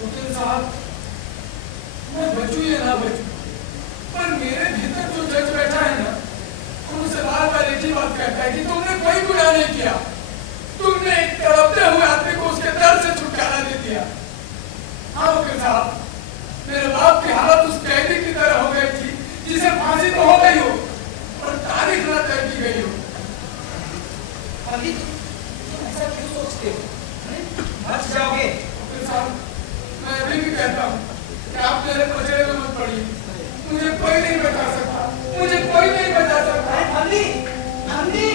वकील साहब, मैं बचूं या ना बचूं, पर मेरे भीतर जो जज बैठा है ना, वो मुझसे बार-बार एक ही बात कहता है कि तुमने कोई गुनाह नहीं किया, तुमने एक तड़पते हुए आदमी को उसके दर्द से छुटकारा दे दिया। हाँ वकील साहब, मेरे बाप की हालत उस कैदी की तरह हो गई थी जिसे फांसी तो हो गई हो और तारीख न तय की गई हो। अभी तुम ऐसा क्यों सोचते हो? बच जाओगे। वकील साहब, मैं अभी भी कहता हूँ कि आप मेरे पचड़े में मत पड़िए, मुझे कोई नहीं बचा सकता, मुझे कोई नहीं बचा सकता। हमली, हमली।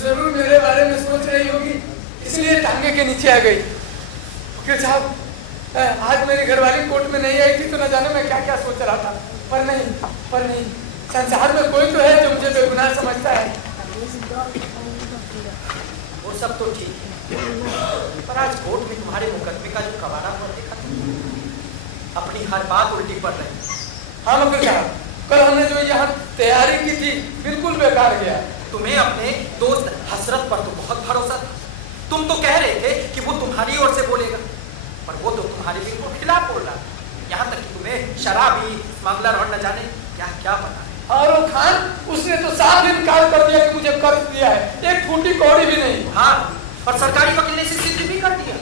जरूर मेरे बारे में सोच रही होगी, इसलिए टांगे के नीचे आ गई। वकील साहब, आज मेरी घरवाली कोर्ट में नहीं आई थी तो न जाने मैं क्या क्या सोच रहा था, पर नहीं, संसार में कोई तो है जो मुझे बेगुनाह समझता है। वो सब तो ठीक है, पर आज कोर्ट में तुम्हारे मुकदमे का जो कवारा पर देखा था, अपनी हर बात उल्टी पड़ रही। हाँ वकील साहब, कल हमने जो यहाँ तैयारी की थी बिल्कुल बेकार गया। तुम्हें अपने दोस्त हसरत पर तो बहुत भरोसा था। तुम तो कह रहे थे कि वो तुम्हारी ओर से बोलेगा, पर वो तो तुम्हारे बिल्कुल खिलाफ बोल रहा है। यहाँ तक कि तुम्हें शराबी, स्मगलर और न जाने क्या क्या पता है। और खान, उसने तो साफ इनकार कर दिया कि मुझे कर्ज दिया है, एक फूटी कौड़ी भी नहीं। हाँ, और सरकारी वकील ने सिद्ध भी कर दिया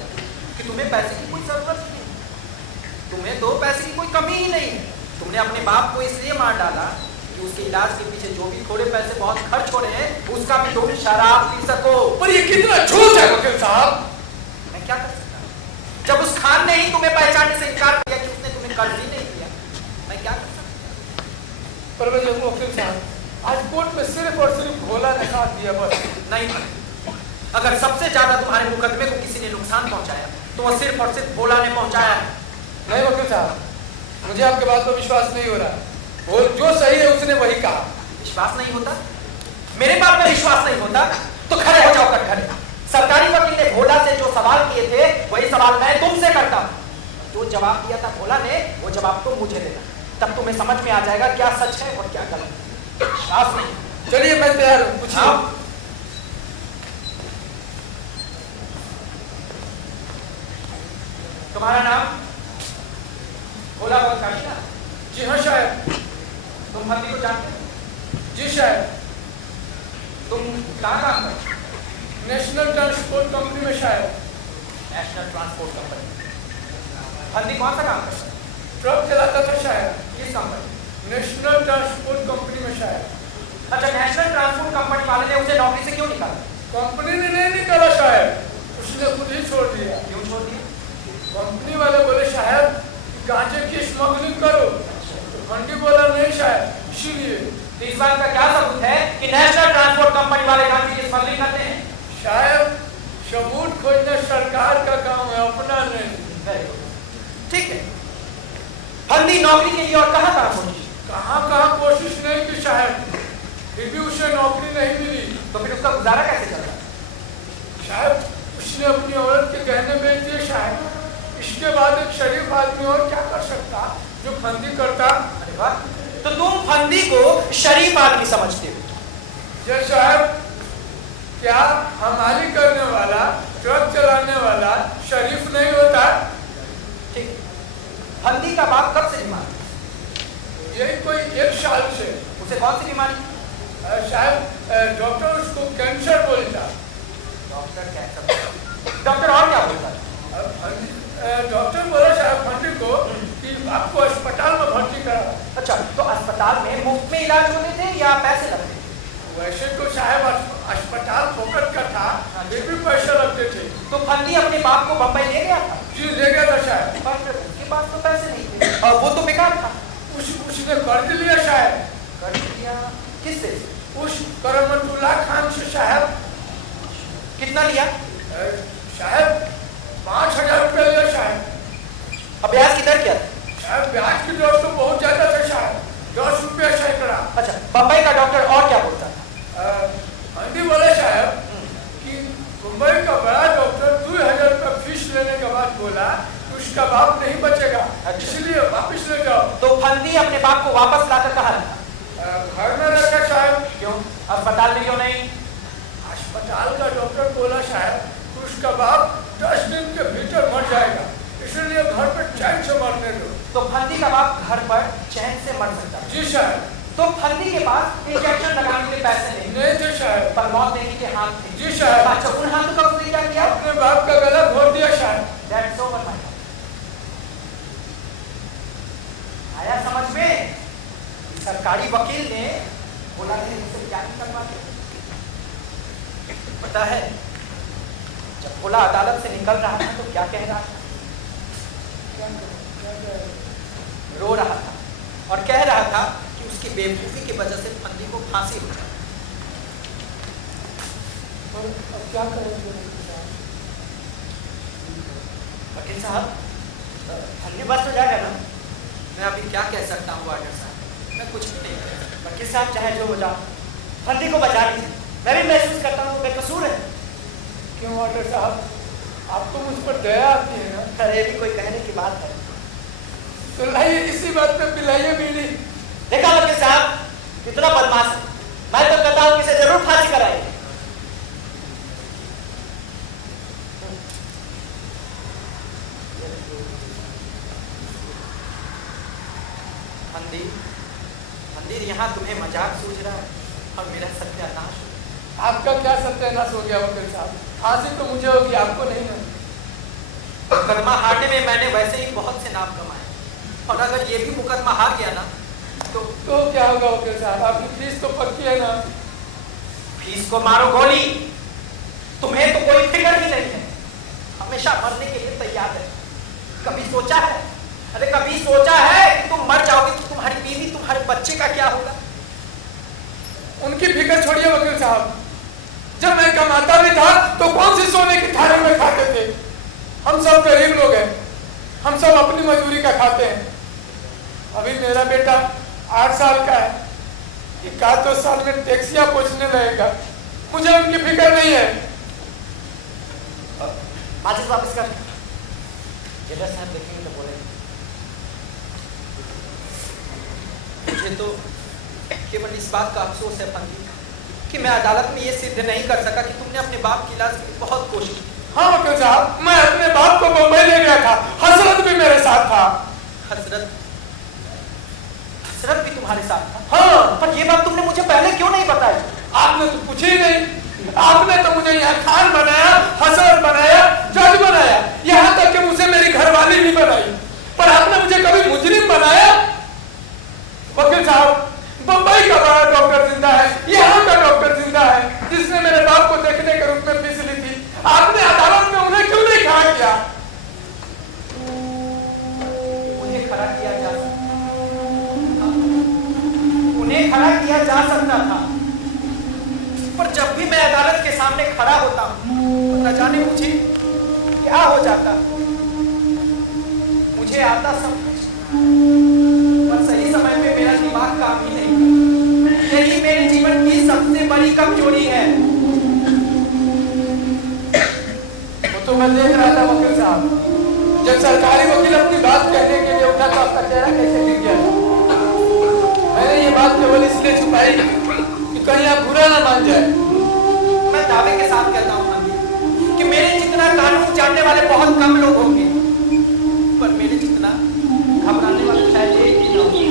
कि तुम्हें पैसे की कोई जरूरत नहीं। तुम्हें तुम्हें तो पैसे की कोई कमी ही नहीं है। तुमने अपने बाप को इसलिए मार डाला कि उसके इलाज के पीछे जो भी थोड़े पैसे बहुत खर्च हो रहे हैं उसका भी तुम शराब पी सको। पर ये कितना झूठ है वकील साहब। मैं क्या कर सकता हूँ? जब उस खान ने ही तुम्हें पहचानने से इनकार किया कि उसने तुम्हें कर्ज ही नहीं दिया, मैं क्या कर सकता हूँ? पर वकील साहब, आज कोर्ट में सिर्फ और सिर्फ भोला ने साथ दिया बस। नहीं, अगर सबसे ज्यादा तुम्हारे मुकदमे को किसी ने नुकसान पहुंचाया तो वह सिर्फ और सिर्फ भोला ने पहुंचाया है। नहीं वकील साहब, मुझे आपके बात पर विश्वास नहीं हो रहा। वो जो सही है उसने वही कहा। विश्वास नहीं होता? मेरे बात में विश्वास नहीं होता तो खड़े हो जाओ कटघरे। सरकारी वकील ने भोला से जो सवाल किए थे वही सवाल मैं तुमसे करता हूं। जो जवाब दिया था भोला ने वो जवाब तो मुझे देना, तब तुम्हें समझ में आ जाएगा क्या सच है और क्या गलत। विश्वास नहीं? चलिए मैं तैयार हूं, पूछिए। तुम्हारा नाम? भोला काशी ना? जी हाँ शायद। तुम फंदी को जानते हो? जी शायद। तुम कहाँ काम करते हो? नेशनल ट्रांसपोर्ट कंपनी में शायद। National transport company. फंदी कौन सा काम करता है? ट्रक चलाता था शायद। किस कंपनी? नेशनल ट्रांसपोर्ट कंपनी में शायद। अच्छा, नेशनल ट्रांसपोर्ट कंपनी वाले ने उसे नौकरी से क्यों निकाला? कंपनी ने नहीं निकाला शायद, उसने खुद ही छोड़ दिया। क्यों छोड़ दिया? कंपनी वाले बोले शायद गांजे की स्मगलिंग करो, तो फंडी बोला नहीं शायद, इसीलिए। तो इस बात का क्या सबूत है कि नेशनल ट्रांसपोर्ट कंपनी वाले गांजे की स्मगलिंग करते हैं? शायद सबूत खोजना सरकार का काम है, अपना नहीं। ठीक है, फंदी नौकरी के लिए और कहाँ कोशिश? कहाँ कोशिश नहीं की शायद, फिर भी उसे नौकरी नहीं मिली। तो फिर उसका गुजारा कैसे चल रहा? शायद उसने अपनी औरत के गहने बेच दिए शायद। इसके बाद एक शरीफ आदमी और क्या कर सकता जो फंदी करता। अरे वाह, तो तुम फंदी को शरीफ आदमी समझते हो? ये साहब, क्या हमारी करने वाला, ट्रक चलाने वाला शरीफ नहीं होता? ठीक। फंदी का बाप कब से बीमार? यही कोई 1 साल से। उसे कौन सी बीमारी? साहब डॉक्टर उसको कैंसर बोलता। Doctor cancer? डॉक्टर और क्या बोलता? डॉक्टर बोला साहब फंडी को कि आपको अस्पताल में भर्ती करा। अच्छा, तो अस्पताल में मुफ्त में इलाज होते थे या पैसे लगते थे? वैसे तो साहब अस्पताल फोकट का था, फिर भी पैसे लगते थे। तो फंदी अपने बाप को बम्बई ले गया था? जी ले गया था साहब। पर उसके पास तो पैसे नहीं थे और वो तो बेकार था। उसने कर्ज लिया शायद। कर्ज लिया? किससे? उस करमतुल्लाह खान से साहब। कितना लिया? शायद 5,000 रुपया लिया शायद। अब ब्याज की दर क्या थी? शायद ब्याज की दर तो बहुत ज्यादा था शायद, 10 रुपया सैकड़ा। अच्छा, बम्बई का डॉक्टर और क्या बोलता था? फंडी बोले साहब कि मुंबई का बड़ा डॉक्टर 2,000 रुपया फीस लेने के बाद बोला कि उसका बाप नहीं बचेगा। अच्छा। इसलिए वापिस ले जाओ। तो फंदी अपने बाप को वापस लाकर कहाँ रखा? घर में रखा शायद। क्यों? अस्पताल में क्यों नहीं? अस्पताल का डॉक्टर बोला शायद कि उसका बाप 10 दिन के भीतर मर जाएगा, इसलिए घर पर चैन से मरने दो। तो फंदी का बाप घर पर चैन से मर सकता? जी शायद। तो फंदी के पास इंजेक्शन लगाने के पैसे नहीं थे शायद, पर मौत देने के हाथ थे। जी शायद। अच्छा, उन हाथों का उसने क्या किया? अपने बाप का गला घोट दिया शायद। That's over my God. आया समझ में? सरकारी वकील ने बोला कि मुझसे क्या नहीं करवा के। पता है, जब बोला अदालत से निकल रहा था तो क्या कह रहा था? रो रहा था और कह रहा था कि उसकी बेवकूफी की वजह से फंदी को फांसी हो जाए। क्या करेंगे वकील साहब? फंदी बस हो जाएगा ना? मैं अभी क्या कह सकता हूँ वार्डर साहब, मैं कुछ भी नहीं कह सकता। वकील साहब चाहे जो हो जाओ, फंदी को बचा लीजिए। मैं भी महसूस करता हूँ बेकसूर है। क्यों वार्डर साहब, आपको मुझ पर दया आती है ना? अरे भी कोई कहने की बात है तो लाइए इसी बात पे पिलाइए बीड़ी। देखा वकील साहब, कितना बदमाश है। मैं तो कहता हूँ कि इसे जरूर फांसी कराइए। फंदी यहाँ तुम्हें मजाक सूझ रहा है और मेरा सत्यानाश हो। आपका क्या सत्यानाश हो गया वकील साहब? फांसी तो मुझे होगी, आपको नहीं ना। मुकदमा हारने में मैंने वैसे ही बहुत से नाम कमाए, और अगर ये भी मुकदमा हार गया ना तो क्या होगा वकील साहब? आपकी फीस तो पक्की है ना? फीस को मारो गोली, तुम्हें तो कोई फिक्र ही नहीं है, हमेशा मरने के लिए तैयार है। कभी सोचा है, अरे कभी सोचा है कि तुम मर जाओगे तो तुम्हारी बीवी तुम्हारे बच्चे का क्या होगा? उनकी फिक्र छोड़िए वकील साहब, जब मैं कमाता भी था तो कौन सी सोने की थाली में खाते थे? हम सब गरीब लोग हैं, हम सब अपनी मजदूरी का खाते हैं। अभी मेरा बेटा 8 साल का है, 1-2 साल में टैक्सियां पहुंचने लगेगा, मुझे उनकी फिक्र नहीं है। माचिस वापस कर, जज साहब देखेंगे तो बोलेंगे। मुझे तो केवल इस बात का अफसोस है फंदी कि मैं अदालत में ये सिद्ध नहीं कर सका कि तुमने अपने बाप की इलाज के लिए बहुत कोशिश की। हाँ वकील साहब, मैं अपने बाप को मुंबई ले गया था, हसरत भी मेरे साथ था। हसरत भी तुम्हारे साथ था? हाँ। पर ये बात तुमने मुझे पहले क्यों नहीं बताई? आपने तो पूछा ही नहीं। आपने तो मुझे यहाँ खान बनाया, हसरत बनाया, जज बनाया, यहाँ तक कि मुझे मेरी घरवाली भी बनाई, पर आपने मुझे कभी मुजरिम बनाया? वकील साहब, बम्बई का बड़ा डॉक्टर जिंदा है, यहाँ का डॉक्टर जिंदा है, जिसने मेरे बाप को देखने के रूप में फीस ली थी। आपने अदालत में उन्हें क्यों नहीं खड़ा किया? उन्हें खड़ा किया जा सकता, उन्हें खड़ा किया जा सकता था, पर जब भी मैं अदालत के सामने खड़ा होता हूँ तो न जाने मुझे क्या हो जाता। मुझे आता सब कुछ, पर सही समय में मेरा दिमाग काम ही नहीं करता। यही मेरे जीवन की सबसे बड़ी कमजोरी है। वो तो मैं देख रहा था वकील साहब, जब सरकारी वकील अपनी बात कहने के लिए उठा तो आपका चेहरा कैसे गिर गया। मैंने ये बात केवल इसलिए छुपाई कि कहीं आप बुरा ना मान जाए। मैं दावे के साथ कहता हूँ कि मेरे जितना कानून जानने वाले बहुत कम लोग होंगे, पर मेरे जितना घबराने वाले शायद एक ही लोग।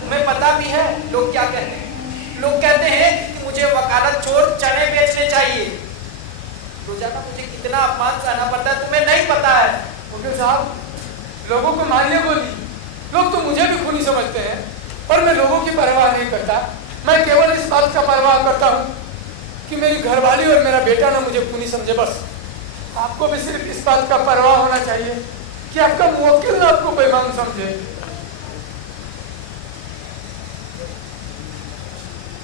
तुम्हें पता भी है लोग क्या कहते हैं? लोग कहते हैं कि मुझे वकालत छोड़ चने बेचने चाहिए। रोजाना मुझे कितना अपमान सहना पड़ता है तुम्हें नहीं पता है। वकील साहब, लोगों को मारिए गोली, लोग तो मुझे भी खूनी समझते हैं, पर मैं लोगों की परवाह नहीं करता। मैं केवल इस बात का परवाह करता हूँ कि मेरी घरवाली और मेरा बेटा ना मुझे खूनी समझे, बस। आपको भी सिर्फ इस बात का परवाह होना चाहिए कि आपका मुवक्किल ना आपको बेईमान समझे।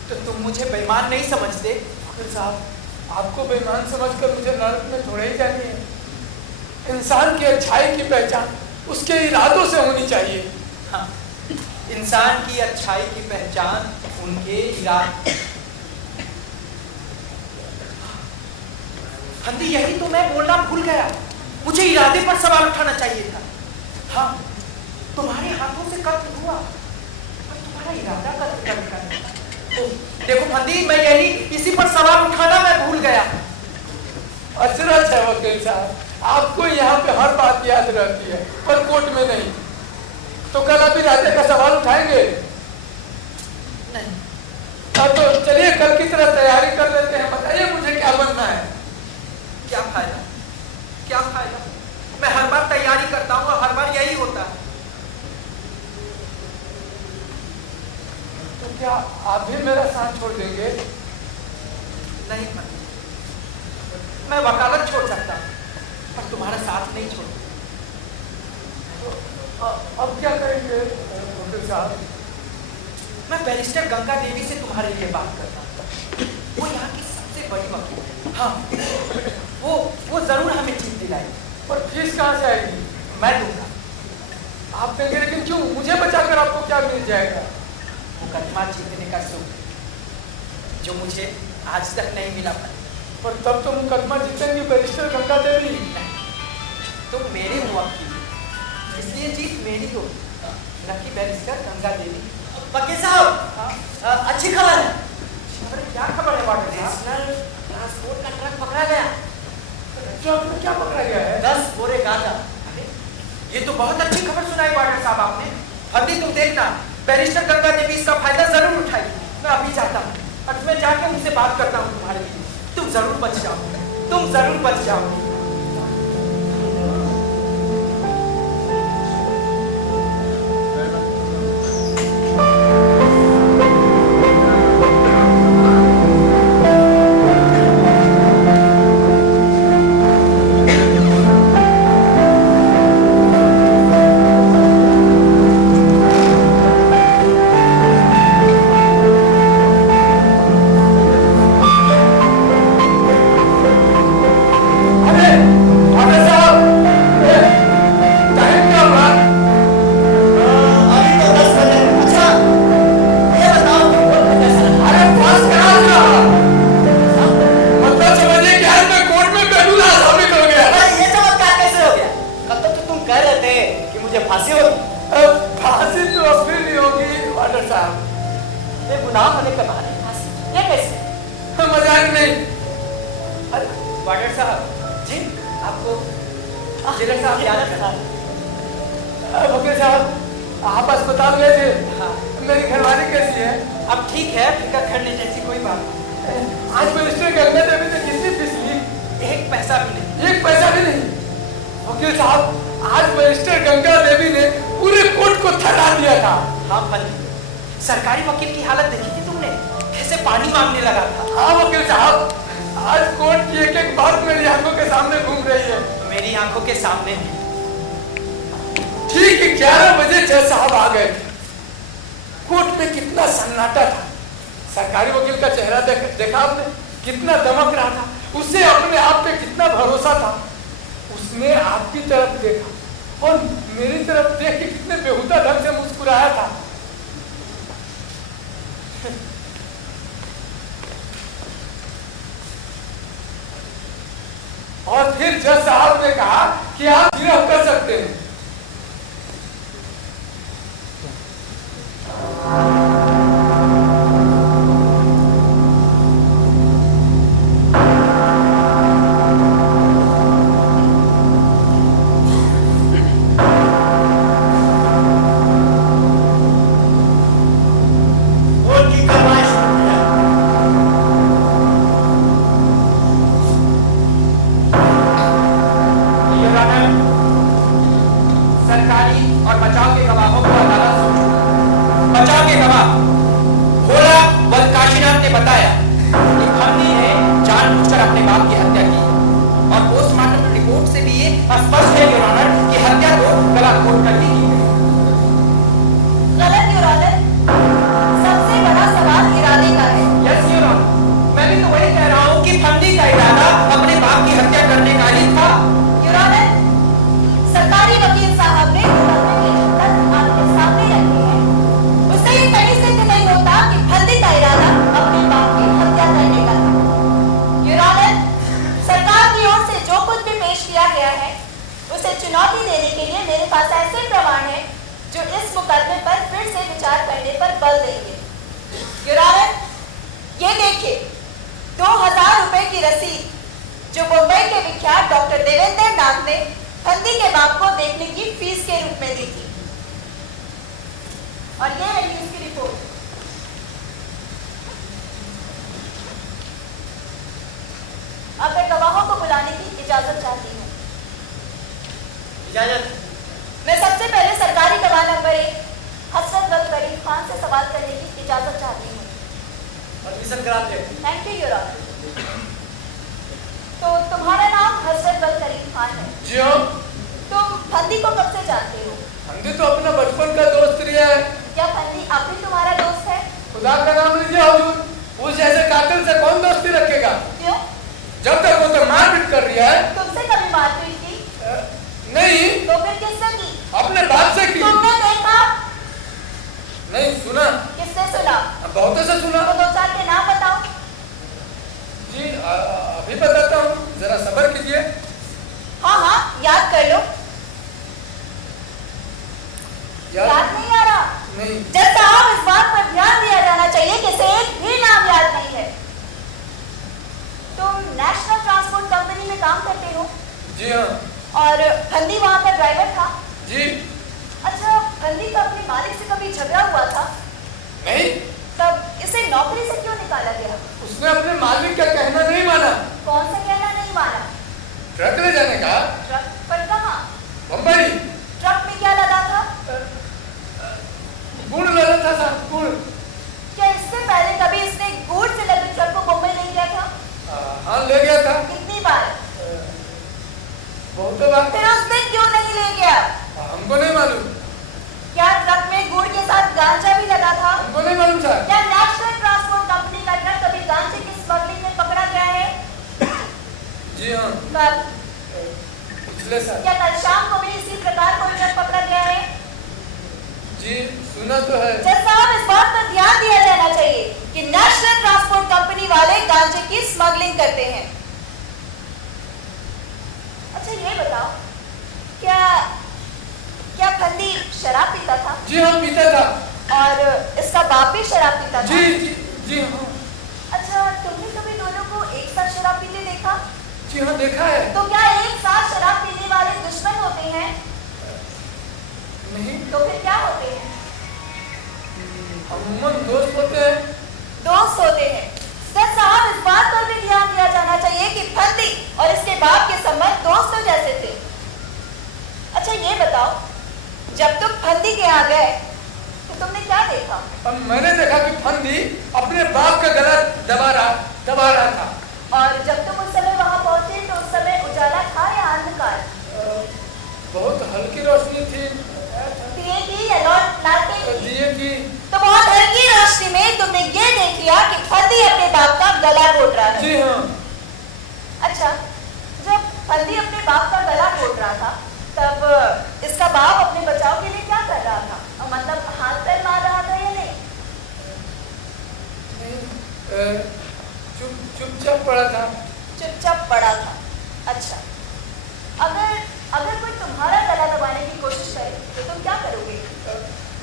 तो तुम मुझे बेईमान नहीं समझते? वकील साहब, आपको बेईमान समझकर मुझे नरक में थोड़ा ही जानी है। इंसान की अच्छाई की पहचान उसके इरादों से होनी चाहिए। हाँ, इंसान की अच्छाई की पहचान उनके इरादे। फंदी, यही तो मैं बोलना भूल गया। मुझे इरादे पर सवाल उठाना चाहिए था। हाँ, तुम्हारे हाथों से कत्ल हुआ, पर तुम्हारा इरादा कत्ल करने का नहीं था। देखो फंदी, मैं यही इसी पर सवाल उठाना मैं भूल गया। अचरज है वकील साहब, आपको यहाँ पे हर बात याद रहती है, पर कोर्ट में नहीं। तो कल आप इरादे का सवाल उठाएंगे? नहीं। तो चलिए कल की तरह तैयारी कर लेते हैं। बताइए मुझे क्या बनना है? क्या फायदा, क्या फायदा? मैं हर बार तैयारी करता हूँ और हर बार यही होता है। तो क्या आप भी मेरा साथ छोड़ देंगे? नहीं, मैं वकालत छोड़ सकता हूँ, पर तुम्हारा साथ नहीं छोड़। तो अब क्या करेंगे वकील साहब? मैं बैरिस्टर गंगा देवी से तुम्हारे लिए बात करता हूँ। वो यहाँ की सबसे बड़ी वकील है। हाँ, वो जरूर हमें जीत दिलाएगी। पर फीस कहाँ से आएगी? मैं दूंगा। आप देंगे, लेकिन क्यों? मुझे बचाकर आपको क्या मिल जाएगा? मुकदमा जीतने का सुख जो मुझे आज तक नहीं मिला। पर तब तो मुकदमा जीतेंगी बैरिस्टर गंगा देवी। तुम मेरे मुवक्किल, इसलिए जीत मेरी हो, न कि बैरिस्टर गंगा देवी। वकील साहब, हाँ? अच्छी खबर है। अरे क्या खबर है वार्डन साहब? नेशनल ट्रांसपोर्ट का ट्रक पकड़ा गया। ट्रक में क्या पकड़ा गया है? 10 बोरे गांजा। ये तो बहुत अच्छी खबर सुनाई वार्डन साहब आपने। फंदी, तुम देखना, बैरिस्टर गंगा देवी इसका फायदा जरूर उठाएगी। मैं अभी चाहता हूँ और मैं जाके उनसे बात करता हूँ तुम्हारे लिए। तुम जरूर बच जाओ, तुम जरूर बच जाओ। गुनाह होने के बहाने फांसी, ये कैसे? मजाक नहीं। अरे वार्डन साहब जी, आपको जेलर साहब याद रखा। वकील साहब, आप अस्पताल गए थे? हाँ। मेरी घरवाली कैसी है? अब ठीक है, फिक्र करने जैसी कोई बात नहीं। आज मिनिस्टर गंगा देवी ने कितनी फीस ली? 1 पैसा भी नहीं। 1 पैसा भी नहीं। वकील साहब, आज मिनिस्टर गंगा देवी ने पूरे कोर्ट को थका दिया था। हाँ फंदी, सरकारी वकील की हालत देखी थी तुमने, कैसे पानी मांगने लगा था। हाँ वकील साहब, आज कोर्ट की एक एक बात मेरी आंखों के सामने घूम रही है। मेरी आंखों के सामने ठीक 11 बजे जज साहब आ गए थे। कोर्ट में कितना सन्नाटा था। सरकारी वकील का चेहरा देखा आपने? कितना दमक रहा था। उसे अपने आप पे कितना भरोसा था। उसने आपकी तरफ देखा और मेरी तरफ देख के कितने बेहुदा ढंग से मुस्कुराया था। और फिर जज साहब ने कहा कि आप गिरफ्त कर सकते हैं। और इसका बाप भी शराब पीता था? जी हाँ। अच्छा, तुमने कभी दोनों को एक साथ शराब पीते देखा? जी हाँ, देखा है। तो क्या एक साथ शराब पीने वाले दुश्मन होते हैं? नहीं। तो फिर क्या होते हैं? अमूमन दोस्त होते हैं। दोस्त होते हैं। जज साहब, इस बात पर भी ध्यान दिया जाना चाहिए कि फंदी और इसके बाप के संबंध दोस्तों जैसे थे। अच्छा ये बताओ, जब तुम फंदी के यहाँ गए तो तुमने क्या देखा? अब मैंने देखा कि फंदी अपने बाप का गला दबा रहा था। और जब तुम उस समय वहां पहुंचे तो उस समय उजाला था या अंधकार? बहुत हल्की रोशनी थी। दिए की या लालटेन की? दिए की। तो बहुत हल्की रोशनी में तुमने ये देख लिया कि फंदी अपने बाप का गला घोट रहा है। जी हाँ। अच्छा, जब फंदी अपने बाप का गला घोट रहा था तब इसका बाप अपने बचाव के लिए क्या कर रहा था? मतलब हाथ पैर मार रहा था या नहीं? चुपचाप पड़ा था। चुपचाप पड़ा था। अच्छा, अगर कोई तुम्हारा गला दबाने की कोशिश करे तो तुम क्या करोगे?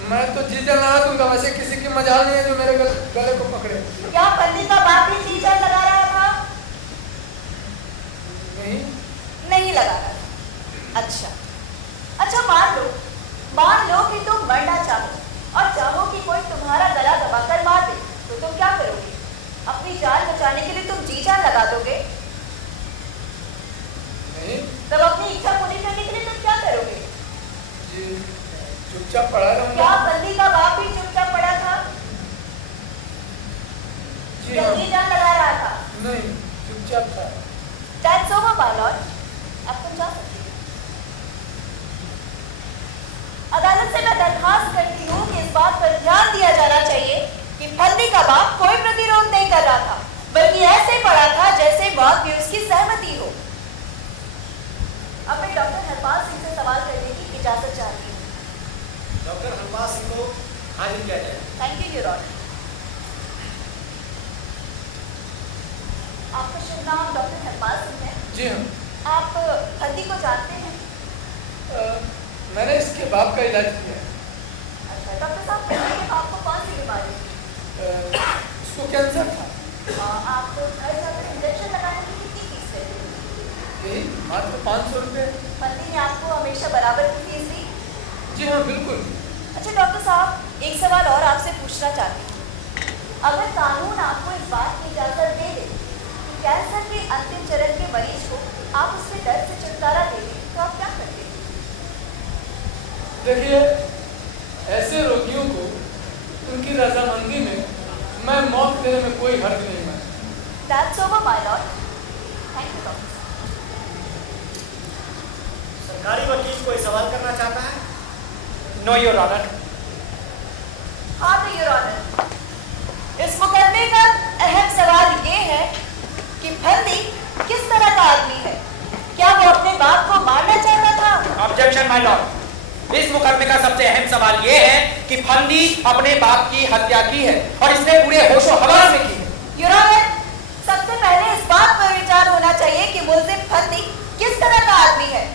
मैं तो जी जान लगा दूंगा। वैसे किसी की मजाल नहीं है जो मेरे गले को पकड़े। क्या फंदी का बाप भी जी जान लगा रहा था? नहीं लगा रहा था। अच्छा, मान लो कि तुम मरना चाहो और चाहो कि कोई तुम्हारा गला दबाकर मार दे, तो तुम क्या करोगे? अपनी जान बचाने के लिए तुम जी जान लगा दोगे? नहीं। तब अपनी इच्छा पूरी करने के लिए तुम क्या करोगे? जी, चुपचाप पड़ा रहूंगा। क्या फंदी का बाप भी चुपचाप पड़ा था? जी जान लगा रहा था? नहीं, चुपचाप था। That's over, my lord. अब तुम जा सकते हो। अदालत से मैं दरखास्त करती हूँ कि इस बात पर ध्यान दिया जाना चाहिए कि फंदी का बाप कोई प्रतिरोध नहीं कर रहा था, बल्कि ऐसे पड़ा था जैसे मौत भी उसकी सहमति हो। अब मैं डॉक्टर हरपाल सिंह से सवाल करने की इजाजत चाहती हूँ। डॉक्टर हरपाल सिंह को हाजिर किया जाए। Thank you, your honour. आपका शुभ नाम डॉक्टर हरपाल सिंह है? जी हाँ। आप फंदी को जानते हैं? मैंने इसके बाप का इलाज किया है। अच्छा, डॉक्टर साहब, फंदी के बाप को कौन सी बीमारी थी? उसको कैंसर था। आप घर जाकर इंजेक्शन लगाने की कितनी फीस लेते हैं? यही मात्र 500 रुपये। फंदी ने आपको हमेशा बराबर की फीस दी? जी हाँ, बिल्कुल। अच्छा डॉक्टर साहब, एक सवाल और आपसे पूछना चाहती हूँ। अगर कानून आपको इस बात की इजाजत दे दे कि कैंसर के अंतिम चरण के मरीज को आप उसके दर्द से छुटकारा दे दें, तो आप क्या करते? देखिए, ऐसे रोगियों को उनकी रजामंदी में मैं मौत देने में कोई हर्ज नहीं मानता। That's over, my lord. Thank you, doctor. सरकारी वकील कोई सवाल करना चाहता है? No your honour. हाँ तो योर ऑनर, इस मुकदमे का अहम सवाल ये है कि फंदी किस तरह का आदमी है? क्या वो अपने बाप को मारना चाहता था? Objection my Lord. इस मुकदमे का सबसे अहम सवाल यह है कि फंदी अपने बाप की हत्या की है और इसने पूरे होशो हवास में की है। योर ऑनर, सबसे पहले इस बात पर विचार होना चाहिए कि मुल्जिम फंदी किस तरह का आदमी है।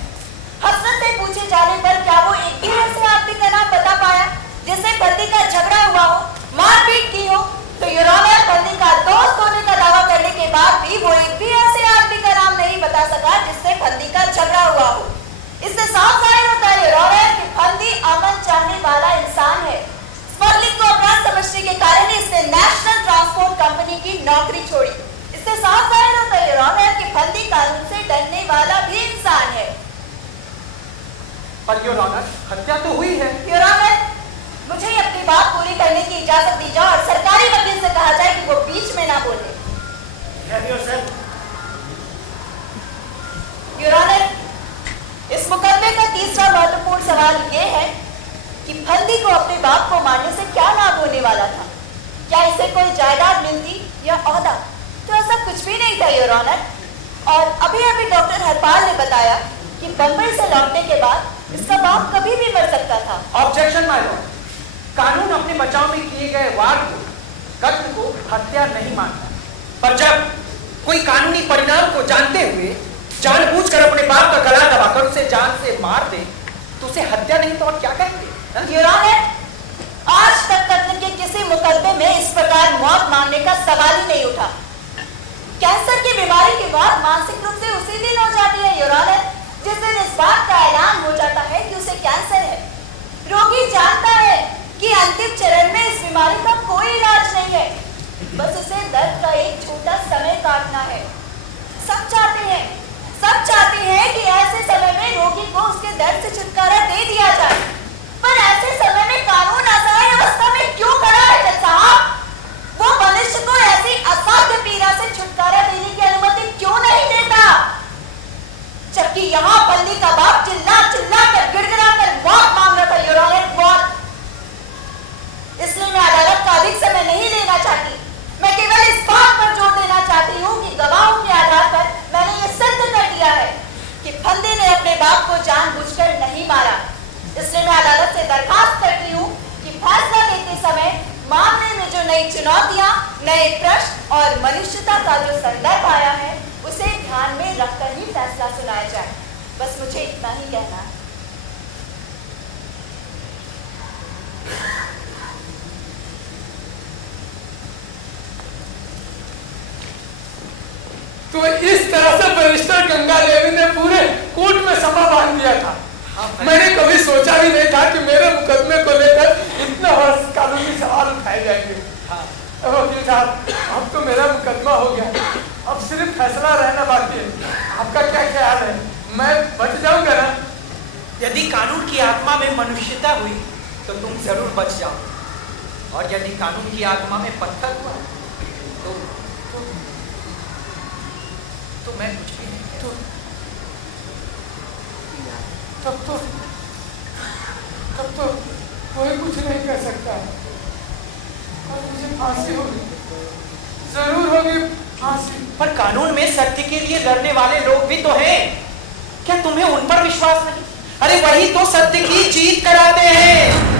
हसरत से पूछे जाने पर क्या वो एक भी ऐसे आदमी का नाम बता पाया जिससे फंदी का झगड़ा हुआ हो, मारपीट की हो? तो योर ऑनर, फंदी का दोस्त होने का दावा करने के बाद भी वो एक भी ऐसे आदमी का नाम नहीं बता सका जिससे फंदी का झगड़ा हुआ हो। इससे साफ जाहिर होता है योर ऑनर कि फंदी अमन चाहने वाला इंसान है। स्मगलिंग को अपराध समझने के कारण ही इसने नेशनल ट्रांसपोर्ट कंपनी की नौकरी छोड़ी। इससे साफ जाहिर होता है योर ऑनर कि फंदी कानून से डरने वाला भी इंसान है। पर योर ऑनर, हत्या तो हुई है। योर ऑनर, मुझे ही अपनी बात पूरी करने की इजाजत दी जाए और सरकारी वकील से कहा जाए कि वो बीच में ना बोले। योर ऑनर, इस मुकदमे का तीसरा महत्वपूर्ण सवाल ये है कि फंदी को अपने बाप को मारने से क्या लाभ होने वाला था? क्या इसे कोई जायदाद मिलती या ओहदा? तो ऐसा कुछ भी नहीं था योर ऑनर। और अभी अभी डॉक्टर हरपाल ने बताया कि बम्बई से लौटने के बाद इसका बाप कभी भी मर सकता था। Objection my Lord. कानून अपने बचाव में किए गए वार को, कत्ल को हत्या नहीं मानता, पर जब कोई कानूनी परिणाम को जानते हुए जानबूझकर अपने बाप का गला दबाकर उसे जान से मार दे तो उसे हत्या नहीं तो और क्या कहेंगे? योर ऑनर, आज तक किसी मुकदमे में इस प्रकार मौत मांगने का सवाल ही नहीं उठा। कैंसर की बीमारी की मौत मानसिक रूप से उसी दिन हो जाती है योर ऑनर, जिस दिन इस बात का ऐलान हो जाता है कि उसे कैंसर है। रोगी जानता है कि अंतिम चरण में इस बीमारी का कोई इलाज नहीं है, बस उसे दर्द का एक छोटा समय काटना है। सब चाहते हैं कि ऐसे समय में रोगी को उसके दर्द से छुटकारा दे दिया जाए, पर ऐसे समय में कानून असहाय अवस्था में क्यों खड़ा है जज साहब? वो मनुष्य को ऐसी असाध्य पीड़ा से छुटकारा देने की अनुमति क्यों नहीं देता, जबकि यहाँ बल्ली का बाप चिल्ला कर गिड़गिड़ा कर मौत मांग रहा था योर ऑनर, मौत। इसलिए मैं अदालत का अधिक समय नहीं लेना चाहती। मैं केवल इस बात पर जोर देना चाहती हूँ कि गवाहों के आधार पर मैंने ये सिद्ध कर दिया है कि फंदे ने अपने बाप को जानबूझकर नहीं मारा। इसलिए मैं अदालत से दरखास्त करती हूँ कि फैसला देते समय मामले में जो नई चुनौतियां, नए प्रश्न और मनुष्यता का जो संदर्भ आया है, उसे ध्यान में रखकर ही फैसला सुनाया जाए। बस मुझे इतना ही कहना है। तो इस तरह से बैरिस्टर गंगा देवी ने पूरे कोर्ट में समा बांध दिया था। मैंने कभी सोचा भी नहीं था कि मेरे मुकदमे को लेकर इतने वर्ष कानूनी सवाल उठाए जाएंगे। वकील साहब, अब तो मेरा मुकदमा हो गया, अब सिर्फ फैसला रहना बाकी है। आपका क्या ख्याल है, मैं बच जाऊंगा ना? यदि कानून की आत्मा में मनुष्यता हुई तो तुम जरूर बच जाओ, और यदि कानून की आत्मा में पत्थर हुआ तो मैं कुछ भी नहीं कहता। तब तो कोई कुछ नहीं कर सकता। और मुझे फांसी होगी, जरूर होगी फांसी। पर कानून में सत्य के लिए लड़ने वाले लोग भी तो हैं। क्या तुम्हें उन पर विश्वास नहीं? अरे वही तो सत्य की जीत कराते हैं।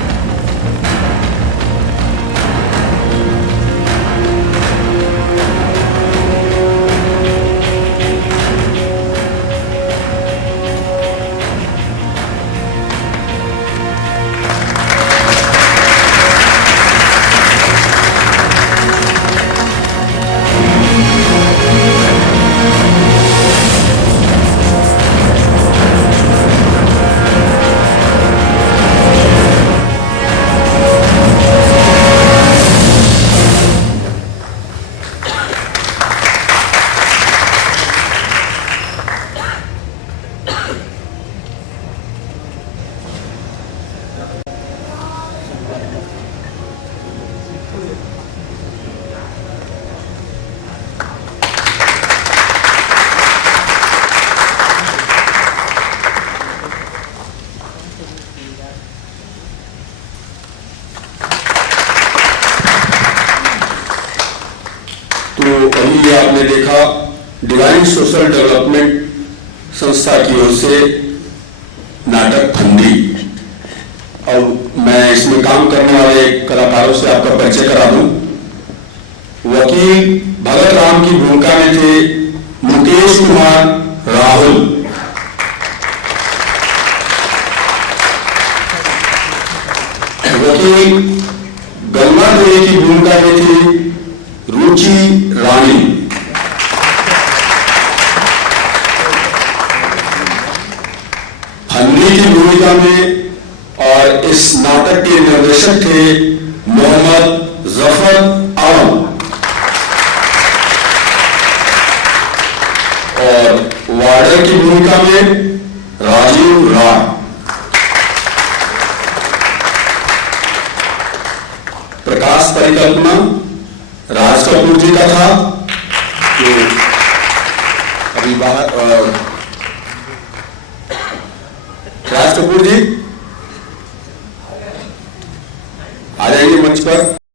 अभी आपने देखा डिवाइन सोशल डेवलपमेंट संस्था की ओर से नाटक फंदी। अब मैं इसमें काम करने वाले कलाकारों से आपका परिचय करा दूं। वकील भगत राम की भूमिका में थे मुकेश कुमार राहुल, वकील गंगा देवी की भूमिका में थी रुचि रानी, फंदी की भूमिका में और इस नाटक के निर्देशक थे मोहम्मद जफर आलम और वार्डर की भूमिका में राजीव राय। प्रकाश परिकल्पना राज कपूर जी का था, जो अभी बाहर। राज कपूर जी आ जाइए मंच पर।